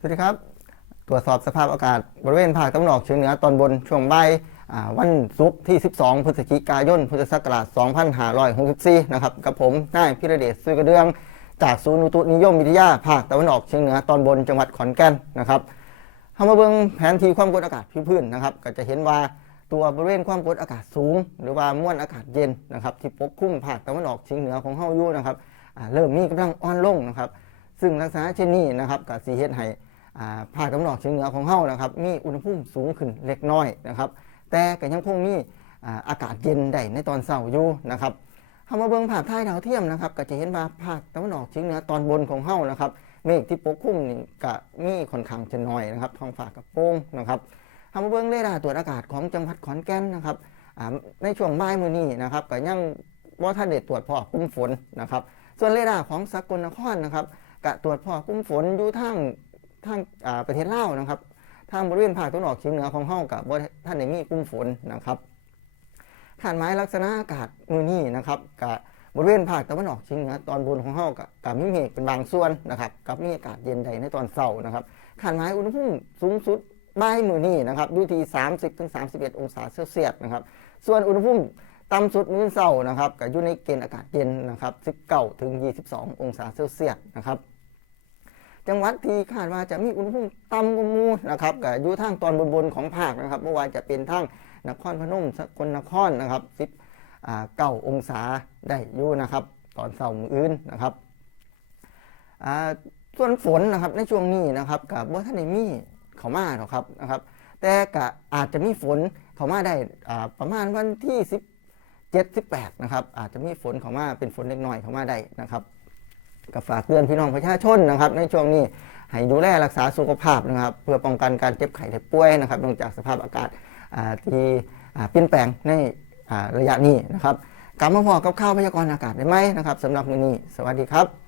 สวัสดีครับ ตรวจสอบสภาพอากาศบริเวณภาคตะวันออกเฉียงเหนือตอนบนช่วงบ่ายวันศุกร์ที่ 12 พฤศจิกายน พุทธศักราช 2564 นะครับ กับผม นายพิระเดชสุยกระเดือง จากศูนย์อุตุนิยมวิทยา ภาคตะวันออกเฉียงเหนือตอนบนจังหวัดขอนแก่นนะครับเข้ามาเบิ่งแผนที่ความกดอากาศพื้นๆนะครับ ก็จะเห็นว่าตัวบริเวณความกดอากาศสูง หรือว่ามวลอากาศเย็นนะครับที่ปกคลุมภาคตะวันออกเฉียงเหนือของเฮาอยู่นะครับเริ่มมีกำลังอ่อนลงนะครับ ซึ่งลักษณะเช่นนี้นะครับก็สีเฮ็ดให้ ภาคตะวันออกเฉียงเหนือของเฮานะครับ มีอุณหภูมิสูงขึ้นเล็กน้อยนะครับ แต่ก็ยังคงมีอากาศเย็นได้ในตอนเช้าอยู่นะครับเฮามาเบิ่งภาพถ่ายดาวเทียมนะครับ ก็จะเห็นว่าภาคตะวันออกเฉียงเหนือตอนบนของเฮานะครับ เมฆที่ปกคลุมนี่ก็มีค่อนข้างจะน้อยนะครับ ท้องฟ้ากับโปร่งนะครับเฮามาเบิ่งเรดาร์ตรวจอากาศของจังหวัดขอนแก่นนะครับ ในช่วงบ่ายมื้อนี้นะครับก็ยังบ่ทันได้ตรวจพอกลุ่มฝนนะครับ ส่วนเรดาร์ของสกลนครนะครับก็ตรวจพอกลุ่มฝนอยู่ทาง ทางประเทศลาวนะครับทางบริเวณภาคตะวันออกเฉียงเหนือของเฮากับบ่ท่านได้มีกลุ่มฝนนะครับขานไม้ลักษณะอากาศมือนี้นะครับกับบริเวณภาคตะวันออกเฉียงเหนือตอนบนของเฮากับกับมีเมฆเป็นบางส่วนนะครับกับมีอากาศเย็นใดในตอนเช้านะครับขานไม้อุณหภูมิสูงสุดบ่ายมือนี้นะครับอยู่ที่ 30ถึง31 องศาเซลเซียสนะครับส่วนอุณหภูมิต่ำสุดมื้อเช้านะครับก็อยู่ในเกณฑ์อากาศเย็นนะครับ19ถึง22 องศาเซลเซียสนะครับ จังหวัดที่คาดว่าจะมีอุณหภูมิต่ำกว่ามูนะครับก็อยู่ทางตอนบนๆของภาคนะครับเมื่อวานจะเป็นทางนครพนมสกลนครนะครับสิบเก้าองศาได้อยู่นะครับ ตอนเสาร์มื้ออื่นนะครับส่วนฝนนะครับในช่วงนี้นะครับกับว่าท่านได้มีเขามาหรอกครับนะครับ แต่ก็อาจจะมีฝนเขามาได้ประมาณวันที่10 7 18นะครับอาจจะมีฝนเขามาเป็นฝนเล็กน้อยเขามาได้นะครับ ก็ฝากเตือนพี่น้องประชาชนนะครับ ในช่วงนี้ให้ดูแลรักษาสุขภาพนะครับ เพื่อป้องกันการเจ็บไข้ได้ป่วยนะครับเนื่องจากสภาพอากาศที่เปลี่ยนแปลงในระยะนี้นะครับกลับมาพอกับข้าวพยากรณ์อากาศได้ไหมนะครับสำหรับวันนี้ สวัสดีครับ